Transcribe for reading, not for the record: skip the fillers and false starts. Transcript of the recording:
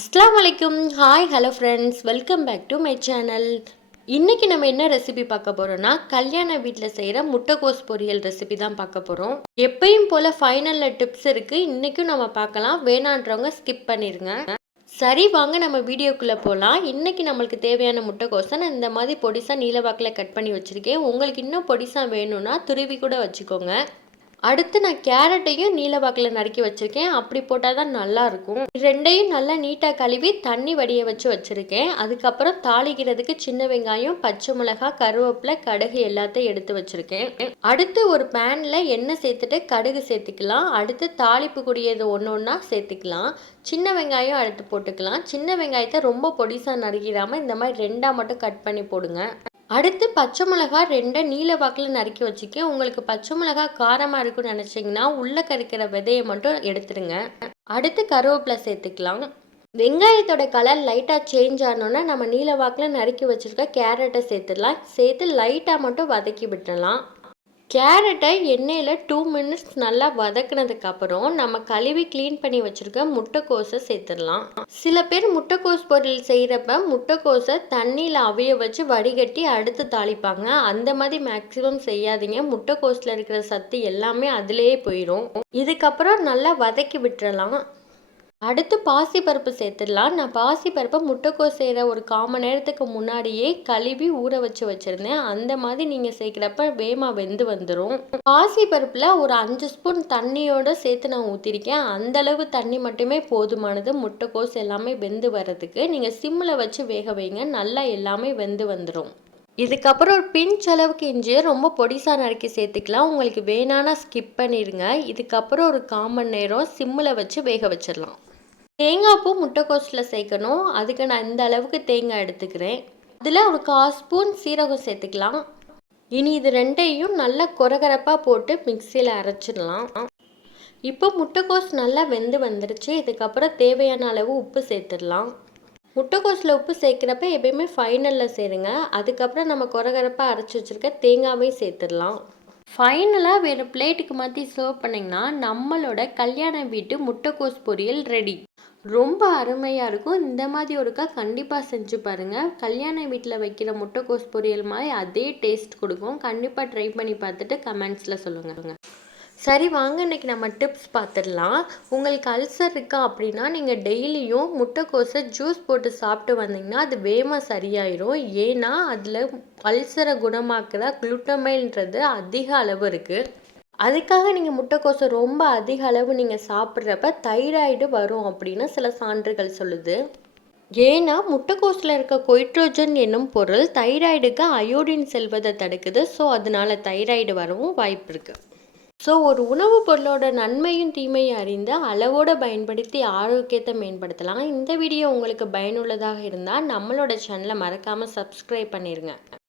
அஸ்ஸலாமு அலைக்கும். Hi hello friends, welcome back to my channel. இன்றைக்கி நம்ம என்ன ரெசிபி பார்க்க போகிறோன்னா, கல்யாண வீட்டில் செய்கிற முட்டைக்கோஸ் பொரியல் ரெசிபி தான் பார்க்க போகிறோம். எப்பயும் போல் ஃபைனலில் டிப்ஸ் இருக்குது, இன்றைக்கும் நம்ம பார்க்கலாம். வேணான்றவங்க ஸ்கிப் பண்ணிடுங்க. சரி, வாங்க நம்ம வீடியோக்குள்ளே போகலாம். இன்றைக்கி நம்மளுக்கு தேவையான முட்டைக்கோஸை நான் இந்த மாதிரி பொடிசாக நீளவாக்கில் கட் பண்ணி வச்சுருக்கேன். உங்களுக்கு இன்னும் பொடிசாக வேணும்னா துருவி கூட வச்சுக்கோங்க. அடுத்து நான் கேரட்டையும் நீலவாக்கில் நறுக்கி வச்சுருக்கேன். அப்படி போட்டால் தான் நல்லாயிருக்கும். ரெண்டையும் நல்லா நீட்டாக கழுவி தண்ணி வடிய வச்சு வச்சுருக்கேன். அதுக்கப்புறம் தாளிக்கிறதுக்கு சின்ன வெங்காயம், பச்சை மிளகாய், கருவேப்பிலை, கடுகு எல்லாத்தையும் எடுத்து வச்சுருக்கேன். அடுத்து ஒரு பேனில் எண்ணெய் சேர்த்துட்டு கடுகு சேர்த்துக்கலாம். அடுத்து தாளிப்பு கூடியது ஒன்று ஒன்றா சேர்த்துக்கலாம். சின்ன வெங்காயம் அடுத்து போட்டுக்கலாம். சின்ன வெங்காயத்தை ரொம்ப பொடிசாக நறுக்கிடாமல் இந்த மாதிரி ரெண்டாக மட்டும் கட் பண்ணி போடுங்க. அடுத்து பச்சை மிளகா 2 நீல வாக்கில் நறுக்கி வச்சுக்கேன். உங்களுக்கு பச்சை மிளகா காரமாக இருக்குன்னு நினச்சிங்கன்னா உள்ளே கறிக்கிற விதையை மட்டும் எடுத்துருங்க. அடுத்து கருவேப்பிலை சேர்த்துக்கலாம். வெங்காயத்தோட கலர் லைட்டாக சேஞ்ச் ஆனோன்னா நம்ம நீல வாக்கில் நறுக்கி வச்சுருக்க கேரட்டை சேர்த்துடலாம். சேர்த்து லைட்டாக மட்டும் வதக்கி விட்டுடலாம். கேரட்டை எண்ணெயில் 2 மினிட்ஸ் நல்லா வதக்குனதுக்கப்புறம் நம்ம கழுவி க்ளீன் பண்ணி வச்சுருக்க முட்டைக்கோஸை சேர்த்துடலாம். சில பேர் முட்டைக்கோஸ் பொரியல் செய்கிறப்ப முட்டைக்கோஸை தண்ணியில் அவிய வச்சு வடிகட்டி அடுத்து தாளிப்பாங்க. அந்த மாதிரி மேக்ஸிமம் செய்யாதீங்க. முட்டைக்கோஸில் இருக்கிற சத்து எல்லாமே அதிலேயே போயிடும். இதுக்கப்புறம் நல்லா வதக்கி விட்டுறலாம். அடுத்து பாசிப்பருப்பு சேர்த்துடலாம். நான் பாசிப்பருப்பை முட்டைக்கோஸ் செய்கிற ஒரு 1/4 மணி நேரத்துக்கு முன்னாடியே கழுவி ஊற வச்சு வச்சுருந்தேன். அந்த மாதிரி நீங்கள் சேர்க்குறப்ப வேகமாக வெந்து வந்துடும். பாசிப்பருப்பில் ஒரு 5 ஸ்பூன் தண்ணியோடு சேர்த்து நான் ஊற்றிருக்கேன். அந்தளவு தண்ணி மட்டுமே போதுமானது முட்டைக்கோஸ் எல்லாமே வெந்து வர்றதுக்கு. நீங்கள் சிம்மில் வச்சு வேக வைங்க, நல்லா எல்லாமே வெந்து வந்துடும். இதுக்கப்புறம் ஒரு பிஞ்ச் அளவுக்கு இஞ்சியை ரொம்ப பொடிசாக நறுக்கி சேர்த்துக்கலாம். உங்களுக்கு வேணான்னா ஸ்கிப் பண்ணிடுங்க. இதுக்கப்புறம் ஒரு 1/4 மணி நேரம் சிம்மில் வச்சு வேக வச்சிடலாம். தேங்காய் பூ முட்டைக்கோஸில் சேர்க்கணும். அதுக்கு நான் இந்த அளவுக்கு தேங்காய் எடுத்துக்கிறேன். அதில் ஒரு 1/4 ஸ்பூன் சீரகம் சேர்த்துக்கலாம். இனி இது ரெண்டையும் நல்லா கொரகரப்பாக போட்டு மிக்சியில் அரைச்சிடலாம். இப்போ முட்டைக்கோஸ் நல்லா வெந்து வந்துடுச்சு. இதுக்கப்புறம் தேவையான அளவு உப்பு சேர்த்துடலாம். முட்டைக்கோஸில் உப்பு சேர்க்குறப்ப எப்பயுமே ஃபைனலில் சேருங்க. அதுக்கப்புறம் நம்ம கொரகரப்பாக அரைச்சி வச்சுருக்க தேங்காயும் சேர்த்துடலாம். ஃபைனலாக வேறு பிளேட்டுக்கு மாற்றி சர்வ் பண்ணிங்கன்னா நம்மளோட கல்யாண வீட்டு முட்டைக்கோஸ் பொரியல் ரெடி. ரொம்ப அருமையாக இருக்கும். இந்த மாதிரி ஒருக்கா கண்டிப்பாக செஞ்சு பாருங்கள். கல்யாண வீட்டில் வைக்கிற முட்டைக்கோஸ் பொரியல் மாதிரி அதே டேஸ்ட் கொடுக்கும். கண்டிப்பாக ட்ரை பண்ணி பார்த்துட்டு கமெண்ட்ஸில் சொல்லுங்கள். சரி, வாங்க இன்றைக்கி நம்ம டிப்ஸ் பார்த்துடலாம். உங்களுக்கு அல்சர் இருக்கா அப்படின்னா நீங்கள் டெய்லியும் முட்டைக்கோஸை ஜூஸ் போட்டு சாப்பிட்டு வந்தீங்கன்னா அது வேகமாக சரியாயிடும். ஏன்னா அதில் அல்சரை குணமாக்குற குளுட்டமைன்றது அதிக அளவு இருக்குது. அதுக்காக நீங்கள் முட்டைக்கோஸை ரொம்ப அதிக அளவு நீங்கள் சாப்பிட்றப்ப தைராய்டு வரும் அப்படின்னு சில சான்றுகள் சொல்லுது. ஏன்னா முட்டைக்கோஸில் இருக்க கொய்ட்ரோஜன் என்னும் பொருள் தைராய்டுக்கு அயோடின் செல்வதை தடுக்குது. ஸோ அதனால தைராய்டு வரவும் வாய்ப்பு இருக்குது. ஸோ ஒரு உணவுப் பொருளோட நன்மையும் தீமையும் அறிந்து அளவோடு பயன்படுத்தி ஆரோக்கியத்தை மேம்படுத்தலாம். இந்த வீடியோ உங்களுக்கு பயனுள்ளதாக இருந்தால் நம்மளோட சேனலை மறக்காமல் சப்ஸ்கிரைப் பண்ணிடுங்க.